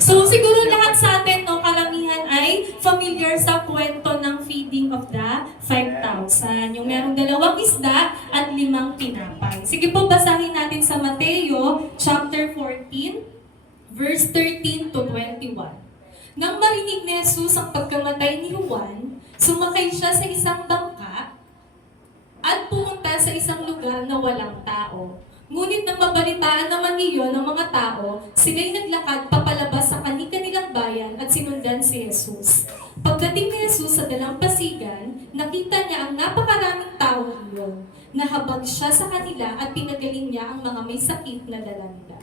So siguro lahat sa atin, no, karamihan ay familiar sa kwento ng feeding of the 5,000. Yung merong 2 isda at 5 tinapay. Sige po, basahin natin sa Mateo chapter 14, verse 13 to 21. Nang marinig ni Jesus ang pagkamatay ni Juan, sumakay siya sa isang bangka at pumunta sa isang lugar na walang tao. Ngunit nang mabalitaan naman iyon ng mga tao, sila'y naglakad papalabas sa kanilang bayan at sinundan si Jesus. Pagdating ni Jesus sa dalampasigan, nakita niya ang napakaraming tao iyon. Nahabag siya sa kanila at pinagaling niya ang mga may sakit na dala nila.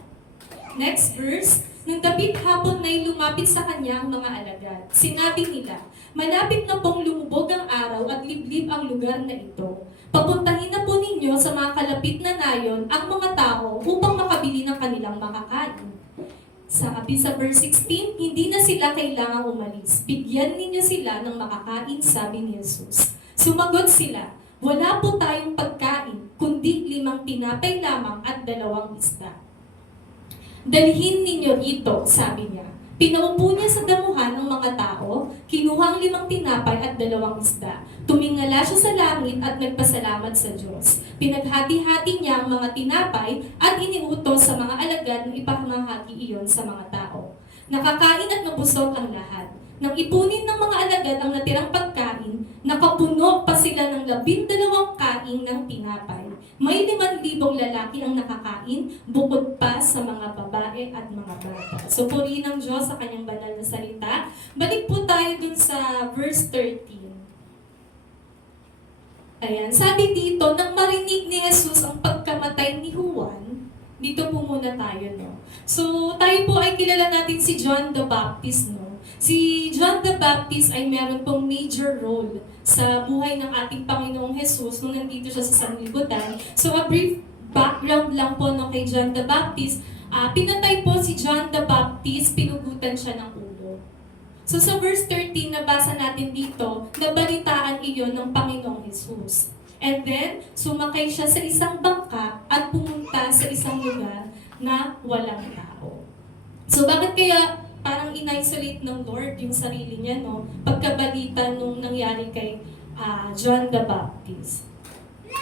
Next verse, nang gabing hapon na'y lumapit sa kanya ang mga alagad. Sinabi nila, malapit na pong lumubog ang araw at liblib ang lugar na ito. Papuntahin na po ninyo sa mga kalapit na nayon ang mga tao upang makabili ng kanilang makakain. Sabi sa verse 16, hindi na sila kailangang umalis. Bigyan ninyo sila ng makakain, sabi ni Jesus. Sumagot sila, wala po tayong pagkain, kundi 5 tinapay lamang at 2 isda. Dalhin ninyo ito, sabi niya. Pinaupo niya sa damuhan ng mga tao, kinuha ang 5 tinapay at 2 isda. Tumingala siya sa langit at nagpasalamat sa Diyos. Pinaghati-hati niya ang mga tinapay at iniutos sa mga alagad na ipamahagi iyon sa mga tao. Nakakain at nabusog ang lahat. Nang ipunin ng mga alagad ang natirang pagkain, nakapuno pa sila ng 12 kaing ng tinapay. May 5,000 lalaki ang nakakain, bukod pa sa mga babae at mga bata. So purihin ang Diyos sa kanyang banal na salita. Balik po tayo dun sa verse 13. Ayan, sabi dito, nang marinig ni Jesus ang pagkamatay ni Juan, dito po muna tayo, no? So tayo po ay kilala natin si John the Baptist, no? Si John the Baptist ay meron pong major role sa buhay ng ating Panginoong Jesus nung nandito siya sa sanlibutan. So a brief background lang po no, kay John the Baptist. Pinatay po si John the Baptist, pinugutan siya ng ulo. So sa verse 13, nabasa natin dito, nabalitaan iyon ng Panginoong Jesus. And then, sumakay siya sa isang bangka at pumunta sa isang lugar na walang tao. So bakit kaya parang in-isolate ng Lord yung sarili niya, no? Pagkabalita nung nangyari kay John the Baptist.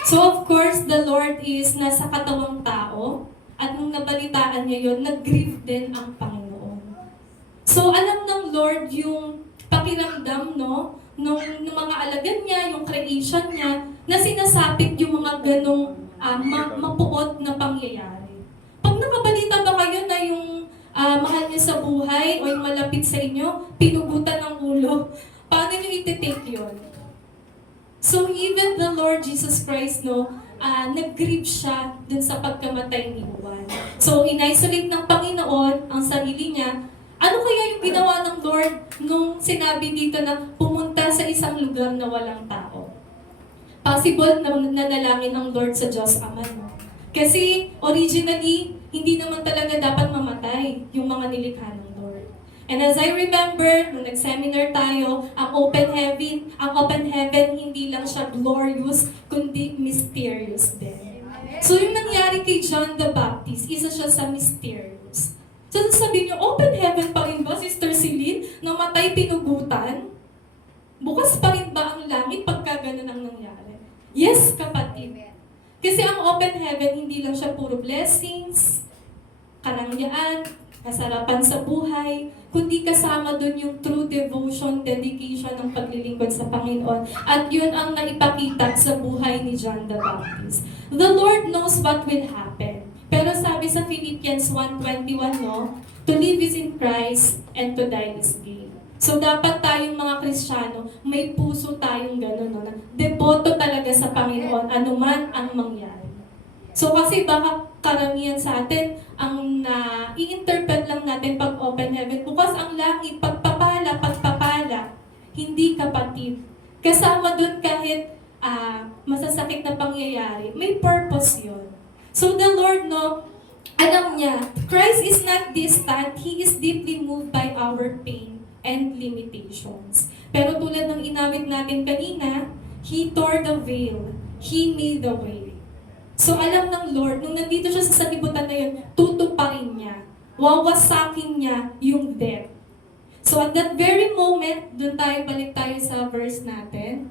So of course, the Lord is nasa katawang tao at nung nabalitaan niya yun, nag-grieve din ang Panginoon. So alam ng Lord yung pakiramdam, no? Nung mga alagad niya, yung creation niya, na sinasapit yung mga ganong mapuot na pangyayari. Pag nakabalita ba kayo na yung mahal niyo sa buhay o yung malapit sa inyo, pinugutan ng ulo, paano niyo iti-take yun? So even the Lord Jesus Christ, no, nag-grieve siya dun sa pagkamatay ni Juan. So in-isolate ng Panginoon ang sarili niya. Ano kaya yung ginawa ng Lord nung sinabi dito na pumunta sa isang lugar na walang tao? Possible na nanalangin ang Lord sa Diyos Ama, no? Kasi originally, hindi naman talaga dapat mamatay yung mga nilikha ng Lord. And as I remember, nung nag-seminar tayo, ang open heaven, hindi lang siya glorious, kundi mysterious din. So yung nangyari kay John the Baptist, isa siya sa mysterious. So sabi niyo, open heaven pa rin ba, Sister Celine? Namatay pinugutan? Bukas pa rin ba ang langit pagka ganun ang nangyari? Yes, kapatid. Kasi ang open heaven, hindi lang siya puro blessings, karangyaan, kasarapan sa buhay, kundi kasama doon yung true devotion, dedication ng paglilingkod sa Panginoon. At yun ang naipakita sa buhay ni John the Baptist. The Lord knows what will happen. Pero sabi sa Philippians 1:21, no, to live is in Christ and to die is gain. So dapat tayong mga Kristiyano, may puso tayong gano'n, no, na deboto talaga sa Panginoon, anuman ang mangyari. So kasi baka karamihan sa atin, ang i-interpret lang natin pag open heaven, bukas ang langit, pagpapala, hindi kapatid. Kasama doon kahit masasakit na pangyayari, may purpose yun. So the Lord, no, alam niya, Christ is not distant, He is deeply moved by our pain and limitations. Pero tulad ng inawit natin kanina, He tore the veil. He made the way. So alam ng Lord, nung nandito siya sa sanlibutan na yun, tutuparin niya wawasakin niya yung death. So at that very moment, balik tayo sa verse natin.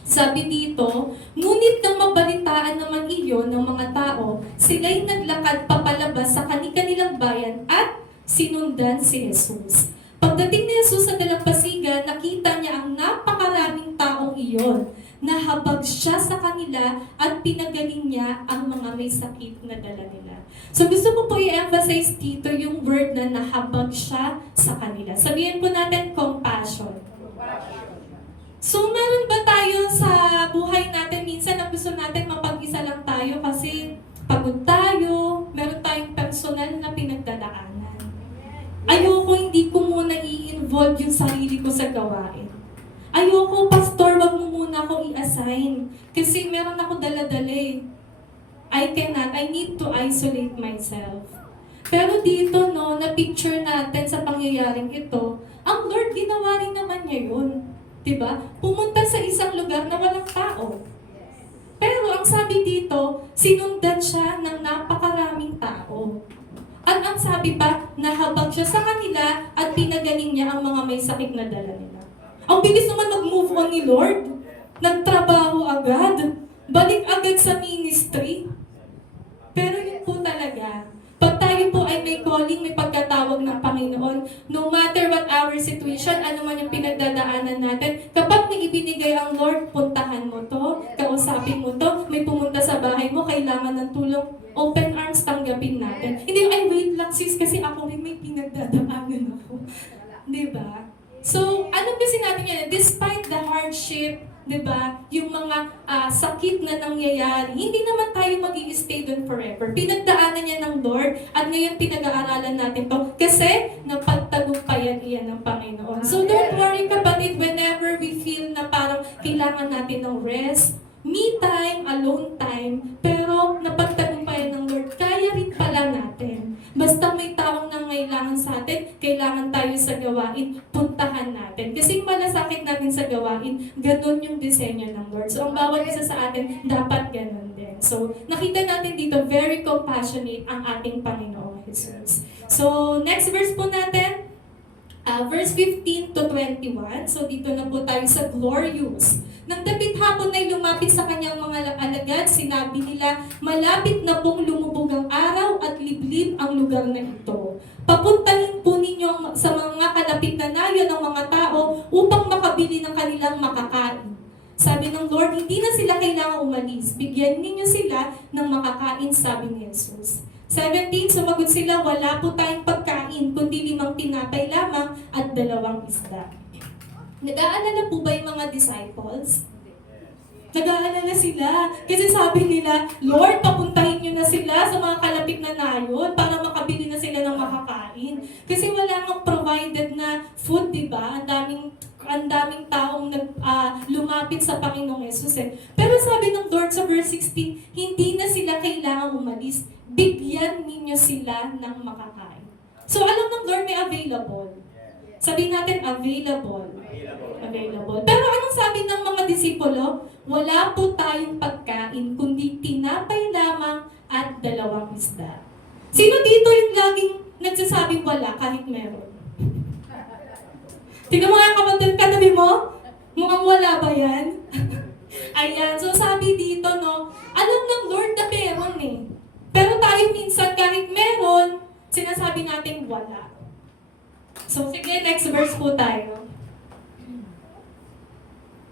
Sabi dito, ngunit nang mabalitaan naman iyon ng mga tao, sila'y naglakad papalabas sa kanilang bayan at sinundan si Jesus. Pagdating ni Jesus sa dalampasigan, nakita niya ang napakaraming taong iyon. Nahabag siya sa kanila at pinagaling niya ang mga may sakit na dala nila. So gusto ko po i-emphasize dito yung word na nahabag siya sa kanila. Sabihin po natin, compassion. So meron ba tayo sa buhay natin minsan na gusto natin mapag-isa lang tayo kasi pagod tayo, meron tayong personal na pinagdadaanan. Ayoko, hindi ko muna i-involve yung sarili ko sa gawain. Ayoko, pastor, wag mo muna akong i-assign. Kasi meron ako dala-dala eh. I need to isolate myself. Pero dito, no, na-picture natin sa pangyayaring ito, ang Lord, ginawa rin naman niya yun. Diba? Pumunta sa isang lugar na walang tao. Pero ang sabi dito, sinundan siya ng napakaraming tao. At ang sabi pa, nahabag siya sa kanila at pinagaling niya ang mga may sakit na dala nila. Ang bilis naman mag-move on ni Lord. Nagtrabaho agad. Balik agad sa ministry. Pero yun po talaga. Pag tayo po ay may calling, may pagkatawag ng Panginoon, no matter what our situation, ano man yung pinagdadaanan natin, kapag may ibinigay ang Lord, puntahan mo to, kausapin mo to, may pumunta sa bahay mo, kailangan ng tulong, open arms, tanggapin natin. Hindi, ay wait lang sis, kasi ako rin may pinagdadaanan ako. Diba? So, ano kasi natin yan? Despite the hardship, diba, yung mga sakit na nangyayari, hindi naman tayo mag-i-stay doon forever. Pinagdaanan niya ng Lord at ngayon pinag-aaralan natin to kasi napagtagumpayan iyan ng Panginoon. So don't worry kapatid, whenever we feel na parang kailangan natin ng rest, me time, alone time, pero napagtagumpayan ng Lord, kaya rin pala natin. Basta may taong nangailangan sa atin, kailangan tayo sa gawain, puntahan natin. Kasi malasakit natin sa gawain, ganun yung disenyo ng Lord. So ang bawat isa sa atin, dapat ganun din. So nakita natin dito, very compassionate ang ating Panginoong Jesus. So next verse po natin, verse 15 to 21. So dito na po tayo sa glorious. Nang dapit hapon ay lumapit sa kanyang mga alagad, sinabi nila, malapit na pong lumubog ang araw at liblib ang lugar na ito. Papuntahin po ninyo sa mga kalapit na nayon ng mga tao upang makabili ng kanilang makakain. Sabi ng Lord, hindi na sila kailangang umalis. Bigyan ninyo sila ng makakain, sabi ni Jesus. 17, sumagot sila, wala po tayong pagkain, kundi 5 tinapay lamang at 2 isda. Nag-aalala po ba yung mga disciples? Nag-aalala sila. Kasi sabi nila, Lord, papuntahin nyo na sila sa mga kalapit na nayon para makabili na sila ng makakain. Kasi wala nang provided na food, di ba? Ang daming taong lumapit sa Panginoong Yesus eh. Pero sabi ng Lord sa verse 16, hindi na sila kailangang umalis. Bigyan ninyo sila ng makakain. So alam ng Lord may available. Sabihin natin available. Pero anong sabi ng mga disipulo? Wala po tayong pagkain, kundi tinapay lamang at 2 isda. Sino dito yung laging nagsasabing wala kahit meron? Tingnan mo nga kapatid, katabi mo? Mukhang wala ba yan? Ayan, so sabi dito, no, alam ng Lord na meron eh. Pero tayo minsan kahit meron, sinasabi natin wala. So sige, next verse po tayo.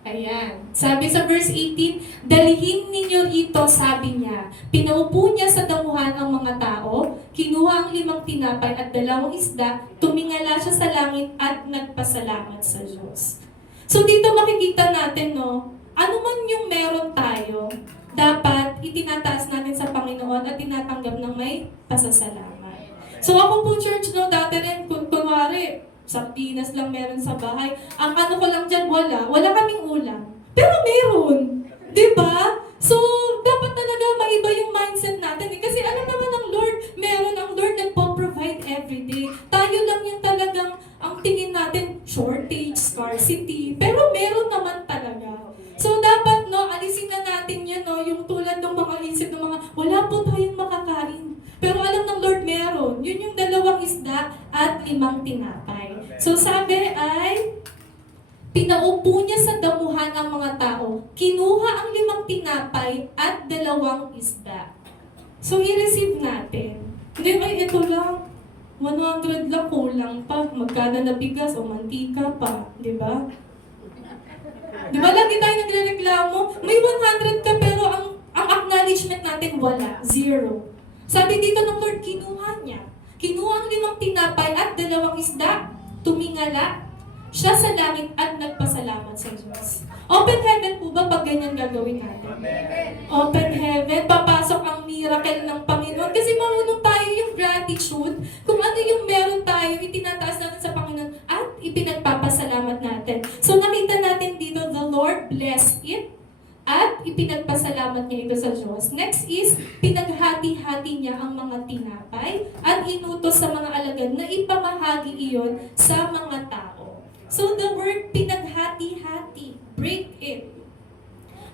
Ayan. Sabi sa verse 18, dalihin ninyo ito, sabi niya. Pinaupo niya sa damuhan ang mga tao, kinuha ang 5 tinapay at 2 isda, tumingala siya sa langit at nagpasalamat sa Diyos. So dito makikita natin, no, ano man yung meron tayo, dapat itinataas natin sa Panginoon at tinatanggap ng may pasasalamat. So ako po church, no, dati rin, kunwari, sardinas lang meron sa bahay. Ang ano ko lang dyan, wala kaming ulam. Pero meron. Diba? So, dapat talaga maiba yung mindset natin. Kasi alam naman ng Lord, meron ang Lord nagpo-provide everyday. Tayo lang yung talagang, ang tingin natin, shortage, scarcity. Pero meron naman talaga. So, dapat, no, alisin na natin yan, no, yung tulad ng mga isip ng mga, wala po tayong makakain. Pero alam ng Lord, meron. Yun yung 2 limang tinapay. So sabi ay, pinaupo niya sa damuhan ang mga tao, kinuha ang 5 tinapay at 2 isda. So i-receive natin. Hindi, ay ito lang. 100 lang, kulang pa. Magkano na bigas o mantika pa. Di ba? Di ba lagi tayo nagrereklamo? May 100 ka pero ang acknowledgement natin wala. 0. Sabi dito ng Lord, kinuha niya. Kinuha ang 5 tinapay at 2 isda. Tumingala siya sa langit at nagpasalamat sa Diyos. Open heaven po ba pag ganyan gagawin natin? Open heaven, papasok ang miracle ng Panginoon. Kasi marunong tayo yung gratitude. Kung ano yung meron tayo, itinataas natin sa Panginoon at ipinagpapasalamat natin. So nakita natin dito, the Lord blessed it at ipinagpasalamat niya ito sa Diyos. Next is, pinaghati-hati niya ang mga tinapay at inutos sa mga alagad na ipamahagi iyon sa mga tao. So the word pinaghati-hati, break it.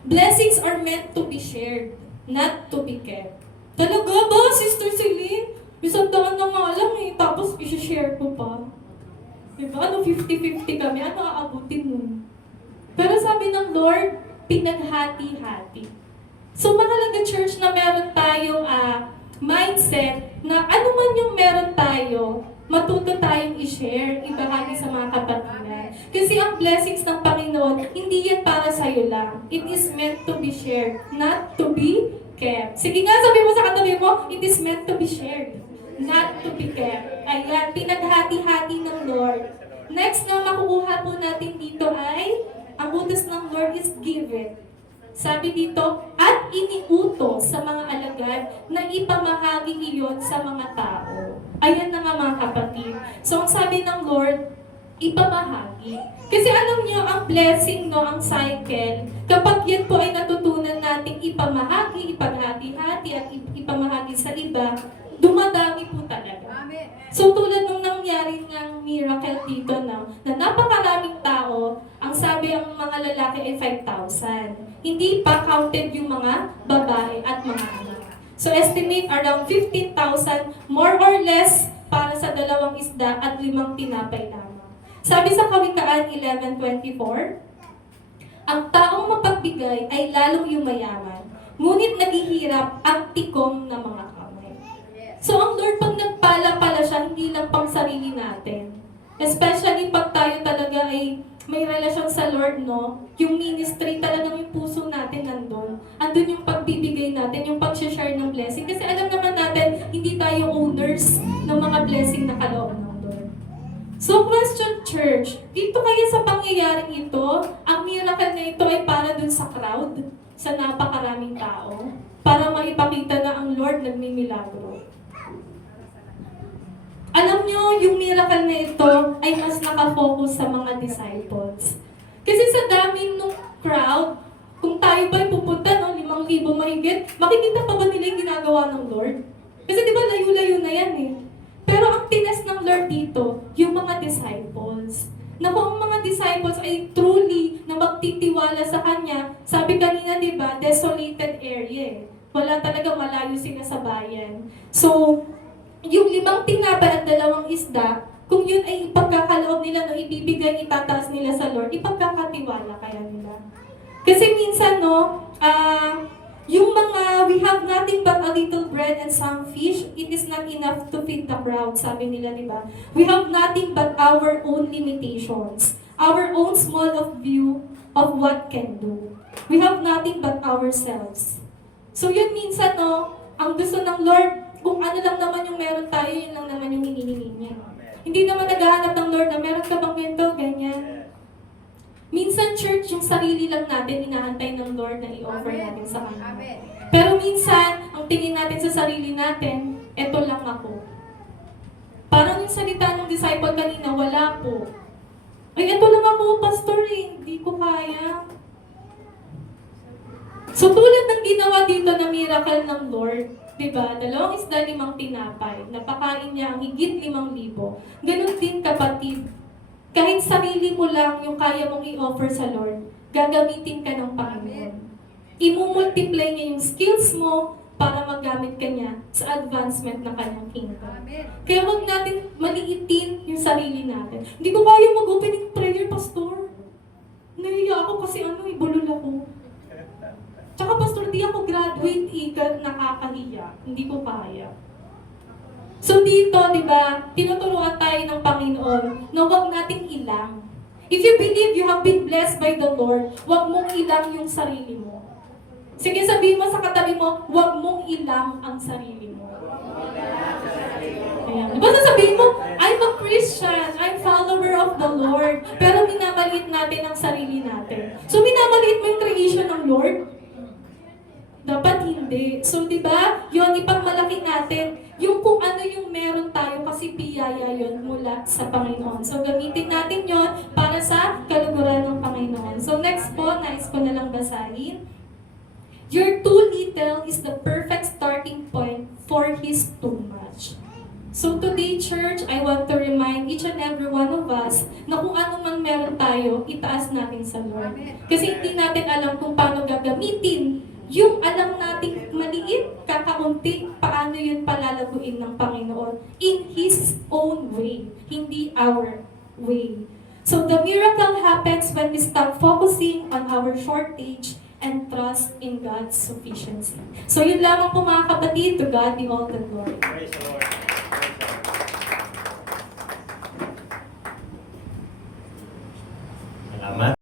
Blessings are meant to be shared, not to be kept. Talaga ba, Sister Celine? Isang daan na nga lang eh, tapos isi-share ko pa. Diba? Ano, 50-50 kami, ano aabutin mo? Pero sabi ng Lord, pinaghati-hati. So mahalaga church na meron tayong mindset na ano man yung meron tayo, matuto tayong i-share, ibahagi sa mga kapatiran. Kasi ang blessings ng Panginoon, hindi yan para sa'yo lang. It is meant to be shared, not to be kept. Sige nga, sabi mo sa katabi mo, it is meant to be shared, not to be kept. Ayan, pinaghati-hati ng Lord. Next na makukuha po natin dito ay, ang utos ng Lord is give it. Sabi dito, at iniutos sa mga alagad na ipamahagi iyon sa mga tao. Ayan na nga mga kapatid. So ang sabi ng Lord, ipamahagi. Kasi alam niyo, ang blessing, no, ang cycle, kapag yan po ay natutunan nating ipamahagi, ipaghati-hati at ipamahagi sa iba, dumadami po talaga. So tulad nung nangyari ng miracle dito na napakaraming tao, ang sabi ang mga lalaki ay 5,000. Hindi pa counted yung mga babae at mga anak. So estimate around 15,000 more or less para sa 2 isda at 5 tinapay lamang. Sabi sa Kawikaan 11:24, ang taong mapagbigay ay lalong yumayaman, ngunit naghihirap ang tikom ng mga kamay. So ang Lord, pag nagpala pala siya, hindi lang pang sarili natin. Especially pag tayo talaga ay may relasyon sa Lord, no? Yung ministry talagang yung puso natin nandun. Andun yung pagbibigay natin, yung pag-share ng blessing. Kasi alam naman natin, hindi tayo owners ng mga blessing na kaloob ng Lord. So question church, dito kaya sa pangyayaring ito, ang miracle na ito ay para dun sa crowd, sa napakaraming tao, para maipakita na ang Lord nagmimilagro. Alam nyo, yung miracle na ito ay mas nakafocus sa mga disciples. Kasi sa daming nung crowd, kung tayo ba pupunta, no, 5,000 mahigit, makikita pa ba nila yung ginagawa ng Lord? Kasi di ba layo-layo na yan eh. Pero ang tines ng Lord dito, yung mga disciples. Na kung ang mga disciples ay truly na magtitiwala sa Kanya, sabi kanina di ba, desolated area eh. Wala talaga, malayo sila sa bayan. So, yung 5 tinapay at 2 isda, kung yun ay ipagkakaloob nila, no, ibibigay, itataas nila sa Lord, ipagkakatiwala kaya nila. Kasi minsan, no, yung mga, we have nothing but a little bread and some fish, it is not enough to feed the crowd, sabi nila, di ba? We have nothing but our own limitations, our own small of view of what can do. We have nothing but ourselves. So yun minsan, no, ang gusto ng Lord, kung ano lang naman yung meron tayo, yun lang naman yung hinihingi niya. Hindi naman naghahanap ng Lord na meron ka bang ganito, ganyan. Minsan, church, yung sarili lang natin, inaantay ng Lord na i-offer natin sa Kanya. Pero minsan, ang tingin natin sa sarili natin, eto lang ako. Parang yung salita ng disciple kanina, wala po. Ay, eto lang ako, pastor, hindi ko kaya. So tulad ng ginawa dito na miracle ng Lord, diba? 2 isda, 5 tinapay. Napakain niya ang higit 5,000. Ganun din kapatid. Kahit sarili mo lang yung kaya mong i-offer sa Lord, gagamitin ka ng Panginoon. Imumultiply niya yung skills mo, para magamit kanya sa advancement ng kanyang kingdom. Amen. Kaya huwag natin maliitin yung sarili natin. Hindi ko kaya mag-opening prayer, Pastor. Nahiya ako kasi bulol ako. Tsaka Pastor, di ako graduate, nakakahiya. Hindi ko kaya. So dito, di ba, tinuturuan tayo ng Panginoon na huwag nating ilang. If you believe you have been blessed by the Lord, huwag mong ilang yung sarili mo. Sige, sabihin mo sa katabi mo, huwag mong ilang ang sarili mo. Ayan. Diba sasabihin mo, I'm a Christian, I'm follower of the Lord, pero minamaliit natin ang sarili natin. So minamaliit mo yung creation ng Lord? Dapat hindi. So, di ba, yun, ipagmalaki natin yung kung ano yung meron tayo kasi piyaya yun mula sa Panginoon. So, gamitin natin yon para sa kaluguran ng Panginoon. So, next po, nais ko na lang basahin. Your too little is the perfect starting point for His too much. So today, church, I want to remind each and every one of us na kung ano man meron tayo, itaas natin sa Lord. Kasi hindi natin alam kung paano gagamitin yung alam nating maliit, kakaunti, paano yun palalaguin ng Panginoon in His own way, hindi our way. So the miracle happens when we stop focusing on our shortage and trust in God's sufficiency. So yun lamang po mga kapatid, to God be all the glory. Praise the Lord.